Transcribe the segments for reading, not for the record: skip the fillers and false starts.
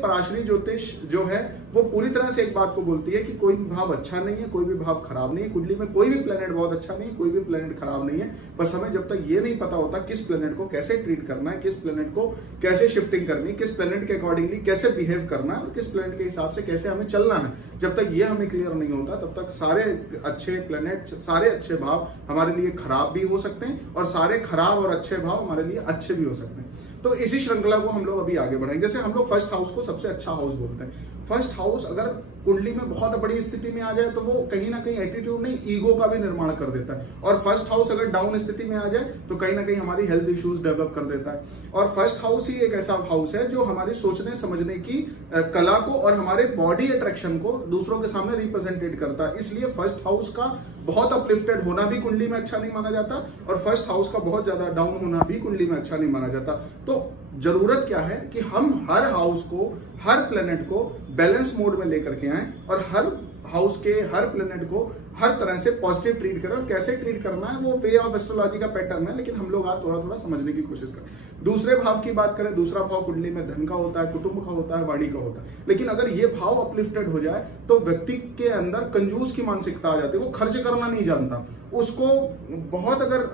पराशरी ज्योतिष जो है वो पूरी तरह से एक बात को बोलती है कि कोई भी भाव अच्छा नहीं है, कोई भी भाव खराब नहीं है, कुंडली में कोई भी प्लेनेट बहुत अच्छा नहीं है, कोई भी प्लेनेट खराब नहीं है। बस हमें जब तक ये नहीं पता होता किस प्लेनेट को कैसे ट्रीट करना है, किस प्लेनेट को कैसे शिफ्टिंग करनी है, किस प्लेनेट के अकॉर्डिंगली कैसे बिहेव करना है और किस प्लेनेट के हिसाब से कैसे हमें चलना है, जब तक ये हमें क्लियर नहीं होता तब तक सारे अच्छे प्लेनेट, सारे अच्छे भाव हमारे लिए खराब भी हो सकते हैं और सारे खराब और अच्छे भाव हमारे लिए अच्छे भी हो सकते हैं। तो इसी श्रृंखला को हम लोग अभी आगे बढ़ाएंगे। जैसे हम लोग फर्स्ट हाउस को सबसे अच्छा हाउस बोलते हैं। फर्स्ट हाउस अगर कुंडली में बहुत बड़ी स्थिति में आ जाए तो वो कहीं ना कहीं एटीट्यूड नहीं, ईगो का भी निर्माण कर देता है। और फर्स्ट हाउस अगर डाउन स्थिति में आ जाए तो कहीं ना कहीं हमारी हेल्थ इश्यूज डेवलप कर देता है। और फर्स्ट हाउस ही एक ऐसा हाउस है जो हमारी सोचने समझने की कला को और हमारे बॉडी अट्रैक्शन को दूसरों के सामने रिप्रेजेंटेट करता है। इसलिए फर्स्ट हाउस का बहुत अपलिफ्टेड होना भी कुंडली में अच्छा नहीं माना जाता और फर्स्ट हाउस का बहुत ज्यादा डाउन होना भी कुंडली में अच्छा नहीं माना जाता। तो जरूरत क्या है कि हम हर हाउस को, हर प्लेनेट को बैलेंस मोड में लेकर के आए और हर हाउस के हर प्लेनेट को हर तरह से पॉजिटिव ट्रीट करें। और कैसे ट्रीट करना है वो वे ऑफ एस्ट्रोलॉजी का पैटर्न है, लेकिन हम लोग आज थोड़ा थोड़ा समझने की कोशिश करें। दूसरे भाव की बात करें, दूसरा भाव कुंडली में धन का होता है, कुटुंब का होता है, वाणी का होता है। लेकिन अगर ये भाव अपलिफ्टेड हो जाए तो व्यक्ति के अंदर कंजूस की मानसिकता आ जाती है। वो खर्च करना नहीं जानता, उसको बहुत अगर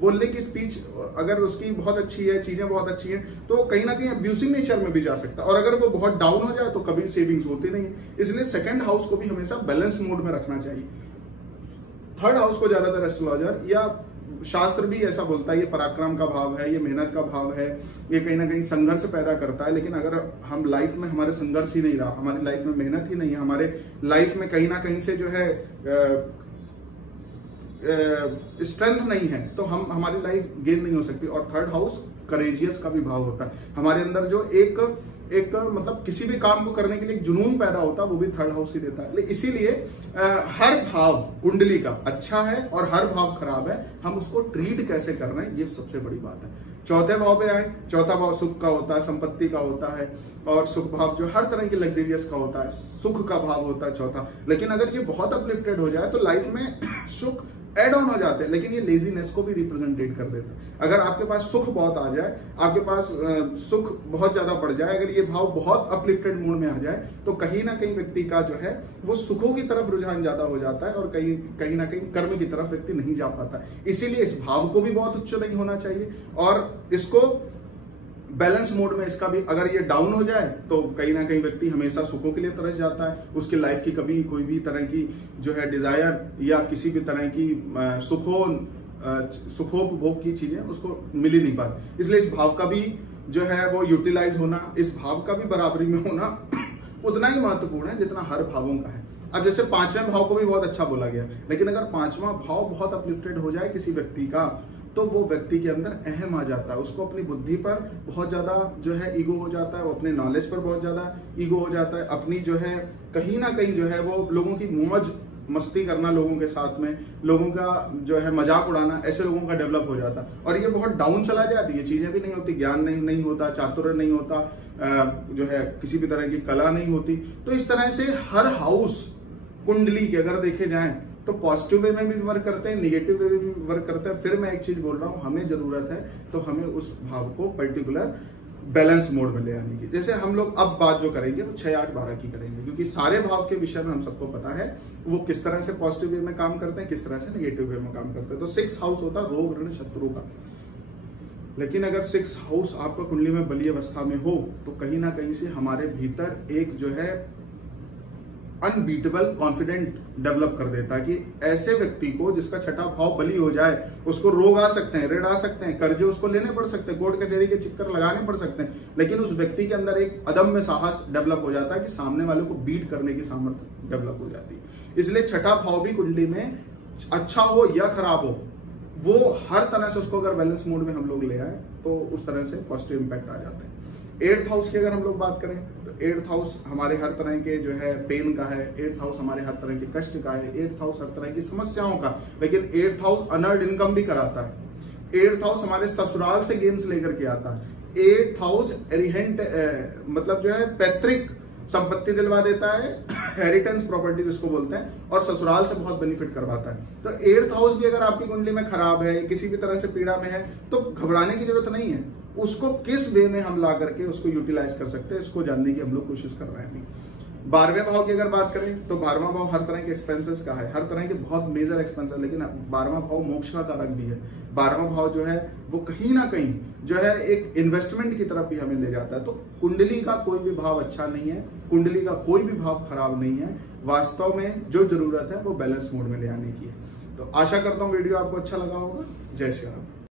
बोलने की स्पीच अगर उसकी बहुत अच्छी है, चीजें बहुत अच्छी हैं, तो कहीं ना कहीं अब्यूसिंग नेचर में भी जा सकता है। और अगर वो बहुत डाउन हो जाए तो कभी सेविंग्स होती नहीं है। इसलिए सेकंड हाउस को भी हमेशा बैलेंस मोड में रखना चाहिए। थर्ड हाउस को ज्यादातर एस्ट्रोलॉजर या शास्त्र भी ऐसा बोलता है ये पराक्रम का भाव है, ये मेहनत का भाव है, ये कहीं ना कहीं संघर्ष पैदा करता है। लेकिन अगर हम लाइफ में हमारे संघर्ष ही नहीं रहा, हमारी लाइफ में मेहनत ही नहीं है, हमारे लाइफ में कहीं ना कहीं से जो है स्ट्रेंथ नहीं है, तो हमारी लाइफ गेन नहीं हो सकती। और थर्ड हाउस करेजियस का भी भाव होता है। हमारे अंदर जो एक मतलब किसी भी काम को करने के लिए एक जुनून पैदा होता है, वो भी थर्ड हाउस ही देता है। इसीलिए हर भाव कुंडली का अच्छा है और हर भाव खराब है, हम उसको ट्रीट कैसे कर रहे हैं ये सबसे बड़ी बात है। चौथे भाव पे आए, चौथा भाव सुख का होता है, संपत्ति का होता है और सुख भाव जो हर तरह की लग्जरियस का होता है, सुख का भाव होता है चौथा। लेकिन अगर ये बहुत अपलिफ्टेड हो जाए तो लाइफ में सुख एड ऑन हो जाते हैं, लेकिन ये लेजीनेस को भी रिप्रेजेंटेट कर देता है। अगर आपके पास सुख बहुत आ जाए, आपके पास सुख बहुत ज्यादा बढ़ जाए, अगर ये भाव बहुत अपलिफ्टेड मूड में आ जाए तो कहीं ना कहीं व्यक्ति का जो है वो सुखों की तरफ रुझान ज्यादा हो जाता है और कहीं ना कहीं कर्म की तरफ व्यक्ति नहीं जा पाता। इसीलिए इस भाव को भी बहुत उच्च नहीं होना चाहिए और इसको बैलेंस मोड में, इसका भी अगर ये डाउन हो जाए तो कहीं ना कहीं व्यक्ति हमेशा सुखों के लिए तरस जाता है। उसकी लाइफ की कभी कोई भी तरह की जो है डिजायर या किसी भी तरह की सुखोपभोग की चीजें उसको मिल ही नहीं पाती। इसलिए इस भाव का भी जो है वो यूटिलाइज होना, इस भाव का भी बराबरी में होना उतना ही महत्वपूर्ण है जितना हर भावों का है। अब जैसे पांचवें भाव को भी बहुत अच्छा बोला गया, लेकिन अगर पांचवा भाव बहुत अपलिफ्टेड हो जाए किसी व्यक्ति का तो वो व्यक्ति के अंदर अहम आ जाता है, उसको अपनी बुद्धि पर बहुत ज्यादा जो है ईगो हो जाता है, वो अपने नॉलेज पर बहुत ज्यादा ईगो हो जाता है, अपनी जो है कहीं ना कहीं जो है वो लोगों की मौज मस्ती करना, लोगों के साथ में लोगों का जो है मजाक उड़ाना, ऐसे लोगों का डेवलप हो जाता है। और ये बहुत डाउन चला जाती है, ये चीजें भी नहीं होती, ज्ञान नहीं होता, चातुर्य नहीं होता, जो है किसी भी तरह की कला नहीं होती। तो इस तरह से हर हाउस कुंडली के अगर देखे जाएं तो पॉजिटिव वे में भी वर्क करते हैं, निगेटिव वे में भी वर्क करते हैं। फिर मैं एक चीज बोल रहा हूं, हमें जरूरत है तो हमें उस भाव को पर्टिकुलर बैलेंस मोड में ले आने की। जैसे हम लोग अब बात जो करेंगे वो 6, 8, 12 की करेंगे, क्योंकि सारे भाव के विषय में हम सबको पता है वो किस तरह से पॉजिटिव वे में काम करते हैं, किस तरह से निगेटिव वे में काम करते हैं। तो 6 हाउस होता है रोग ऋण शत्रु का। लेकिन अगर 6 हाउस आपका कुंडली में बली अवस्था में हो तो कहीं ना कहीं से हमारे भीतर एक जो है अनबीटेबल कॉन्फिडेंट डेवलप कर देता है कि ऐसे व्यक्ति को जिसका छठा भाव बली हो जाए उसको रोग आ सकते हैं, ऋण आ सकते हैं, कर्जे उसको लेने पड़ सकते हैं, कोर्ट कचहरी के चक्कर लगाने पड़ सकते हैं। लेकिन उस व्यक्ति के अंदर एक अदम्य साहस डेवलप हो जाता है कि सामने वाले को बीट करने की सामर्थ्य डेवलप हो जाती है। इसलिए छठा भाव भी कुंडली में अच्छा हो या खराब हो, वो हर तरह से उसको अगर बैलेंस मोड में हम लोग ले आए तो उस तरह से पॉजिटिव इंपैक्ट आ जाता है। 8th हाउस की अगर हम लोग बात करें तो 8th हाउस हमारे हर तरह के जो है पेन का है, 8th हाउस हमारे हर तरह के कष्ट का है, 8th हाउस हर तरह की समस्याओं का। लेकिन 8th हाउस अनर्ड इनकम भी कराता है। 8th हाउस हमारे ससुराल से गेन्स लेकर के आता है। 8th हाउस एरिहेंट मतलब जो है पैतृक संपत्ति दिलवा देता है, हेरिटेंस प्रॉपर्टी जिसको बोलते हैं, और ससुराल से बहुत बेनिफिट करवाता है। तो 8th हाउस भी अगर आपकी कुंडली में खराब है, किसी भी तरह से पीड़ा में है, तो घबराने की जरूरत नहीं है। उसको किस वे में हम ला करके उसको यूटिलाइज कर सकते हैं, इसको जानने की हम लोग कोशिश कर रहे हैं। 12वें भाव की अगर बात करें तो 12वां भाव हर तरह के एक्सपेंसेस का है, हर तरह के बहुत मेजर एक्सपेंस है, लेकिन 12वां भाव मोक्ष का कारक भी है। 12वां भाव जो है वो कहीं ना कहीं जो है एक इन्वेस्टमेंट की तरफ भी हमें ले जाता है। तो कुंडली का कोई भी भाव अच्छा नहीं है, कुंडली का कोई भी भाव खराब नहीं है। वास्तव में जो जरूरत है वो बैलेंस मोड में ले आने की है। तो आशा करता हूँ वीडियो आपको अच्छा लगा होगा। जय श्री राम।